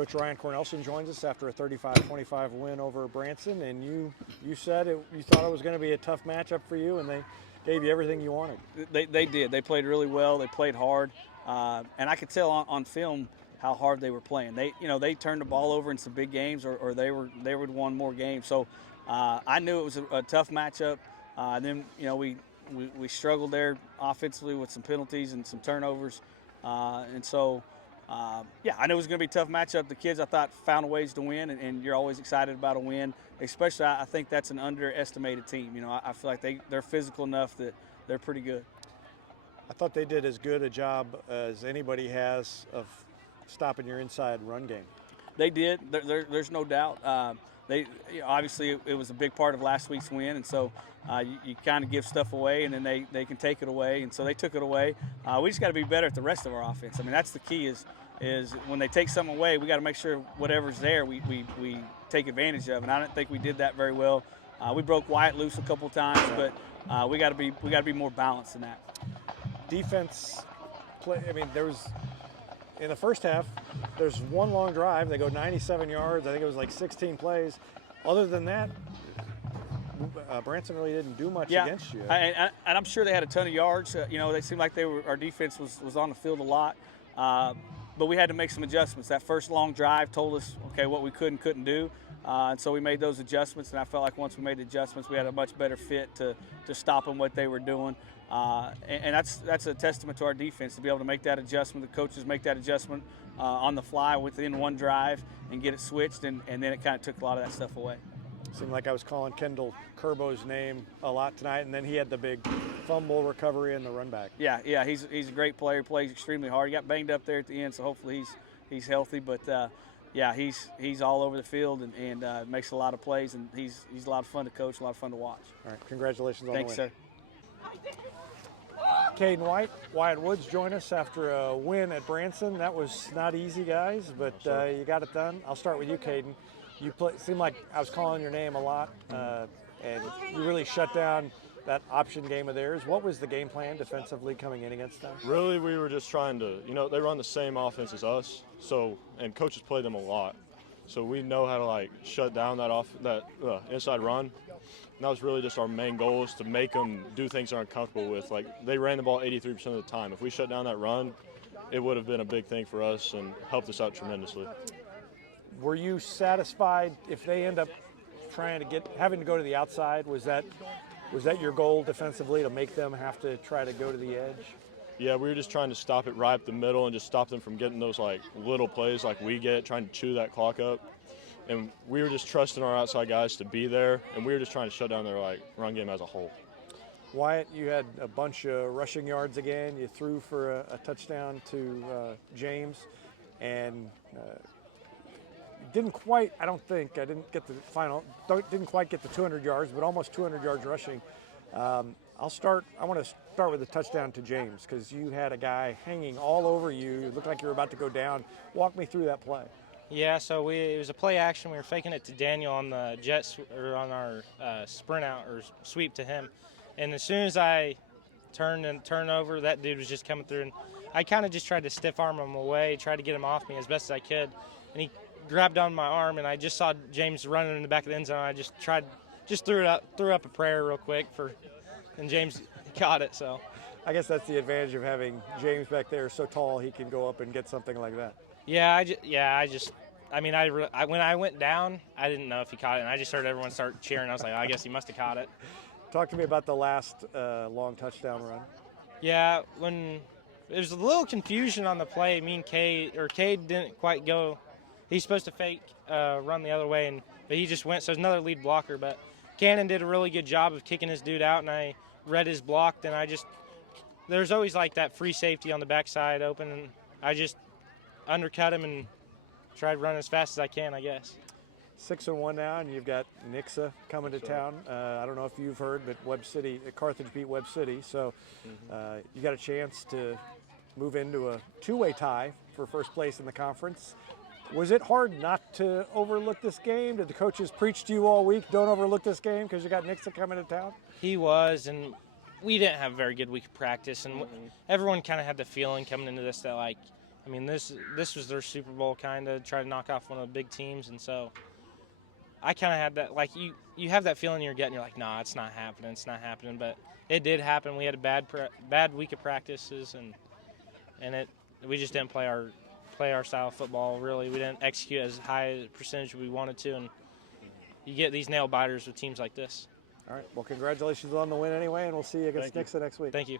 Coach Ryan Cornelsen joins us after a 35-25 win over Branson, and you said you thought it was going to be a tough matchup for you, and they gave you everything you wanted. They did. They played really well. They played hard, and I could tell on film how hard they were playing. They turned the ball over in some big games, or they would won more games. So I knew it was a tough matchup. And then we struggled there offensively with some penalties and some turnovers, and so. I knew it was going to be a tough matchup. The kids, I thought, found ways to win, and you're always excited about a win. Especially, I think that's an underestimated team. I feel like they're physical enough that they're pretty good. I thought they did as good a job as anybody has of stopping your inside run game. They did. There's no doubt. Obviously it was a big part of last week's win, and so you kind of give stuff away, and then they can take it away, and so they took it away. We just got to be better at the rest of our offense. I mean, that's the key is when they take something away, we got to make sure whatever's there we take advantage of, and I don't think we did that very well. We broke Wyatt loose a couple times, but we got to be more balanced than that. Defense play. I mean, there was. In the first half, there's one long drive. They go 97 yards. I think it was like 16 plays. Other than that, Branson really didn't do much against you. And I'm sure they had a ton of yards. They seemed like our defense was on the field a lot. But we had to make some adjustments. That first long drive told us, okay, what we could and couldn't do. And so we made those adjustments, and I felt like once we made the adjustments, we had a much better fit to stop them what they were doing. And that's a testament to our defense to be able to make that adjustment. The coaches make that adjustment on the fly within one drive and get it switched, and then it kind of took a lot of that stuff away. Seemed like I was calling Kendall Kerbo's name a lot tonight, and then he had the big fumble recovery and the run back. Yeah, he's a great player. Plays extremely hard. He got banged up there at the end, so hopefully he's healthy. But he's all over the field and makes a lot of plays, and he's a lot of fun to coach, a lot of fun to watch. All right, congratulations on Thanks, the win. Sir. Caden Wyatt Woods joined us after a win at Branson. That was not easy, guys, but you got it done. I'll start with you, Caden. Seemed like I was calling your name a lot, and you really shut down that option game of theirs. What was the game plan defensively coming in against them? Really, we were just trying to, they run the same offense as us, and coaches play them a lot. So we know how to shut down that inside run. And that was really just our main goal, is to make them do things they're uncomfortable with. They ran the ball 83% of the time. If we shut down that run, it would have been a big thing for us and helped us out tremendously. Were you satisfied if they end up having to go to the outside? Was that your goal defensively, to make them have to try to go to the edge? Yeah, we were just trying to stop it right up the middle and just stop them from getting those little plays like we get, trying to chew that clock up. And we were just trusting our outside guys to be there, and we were just trying to shut down their run game as a whole. Wyatt, you had a bunch of rushing yards again. You threw for a touchdown to James, and didn't quite. I didn't get the final. Didn't quite get the 200 yards, but almost 200 yards rushing. I want to start with a touchdown to James, because you had a guy hanging all over you. It looked like you were about to go down. Walk me through that play. Yeah, so it was a play action. We were faking it to Daniel on the or on our sprint out or sweep to him. And as soon as I turned over, that dude was just coming through. And I kind of just tried to stiff arm him away, tried to get him off me as best as I could. And he grabbed on my arm, and I just saw James running in the back of the end zone. I just threw up a prayer real quick and James caught it. So I guess that's the advantage of having James back there so tall. He can go up and get something like that. When I went down, I didn't know if he caught it, and I just heard everyone start cheering. I was like, I guess he must have caught it. Talk to me about the last long touchdown run. Yeah, when there was a little confusion on the play, Cade didn't quite go. He's supposed to fake run the other way, but he just went. So it's another lead blocker. But Cannon did a really good job of kicking his dude out, and I read his block. And there's always that free safety on the backside open, and I just undercut him and tried to run as fast as I can, I guess. 6-1 now, and you've got Nixa coming to town. I don't know if you've heard, but Carthage beat Webb City, so you got a chance to move into a two-way tie for first place in the conference. Was it hard not to overlook this game? Did the coaches preach to you all week, don't overlook this game because you got Nixa coming to town? He was, and we didn't have a very good week of practice, and everyone kind of had the feeling coming into this that I mean, this was their Super Bowl, kind of try to knock off one of the big teams, and so I kind of had that, like, you have that feeling in your gut, and you're like, nah, it's not happening, but it did happen. We had a bad week of practices, and we just didn't play our style of football, really. We didn't execute as high a percentage we wanted to, and you get these nail biters with teams like this. All right. Well, congratulations on the win anyway, and we'll see you against Nixon next week. Thank you.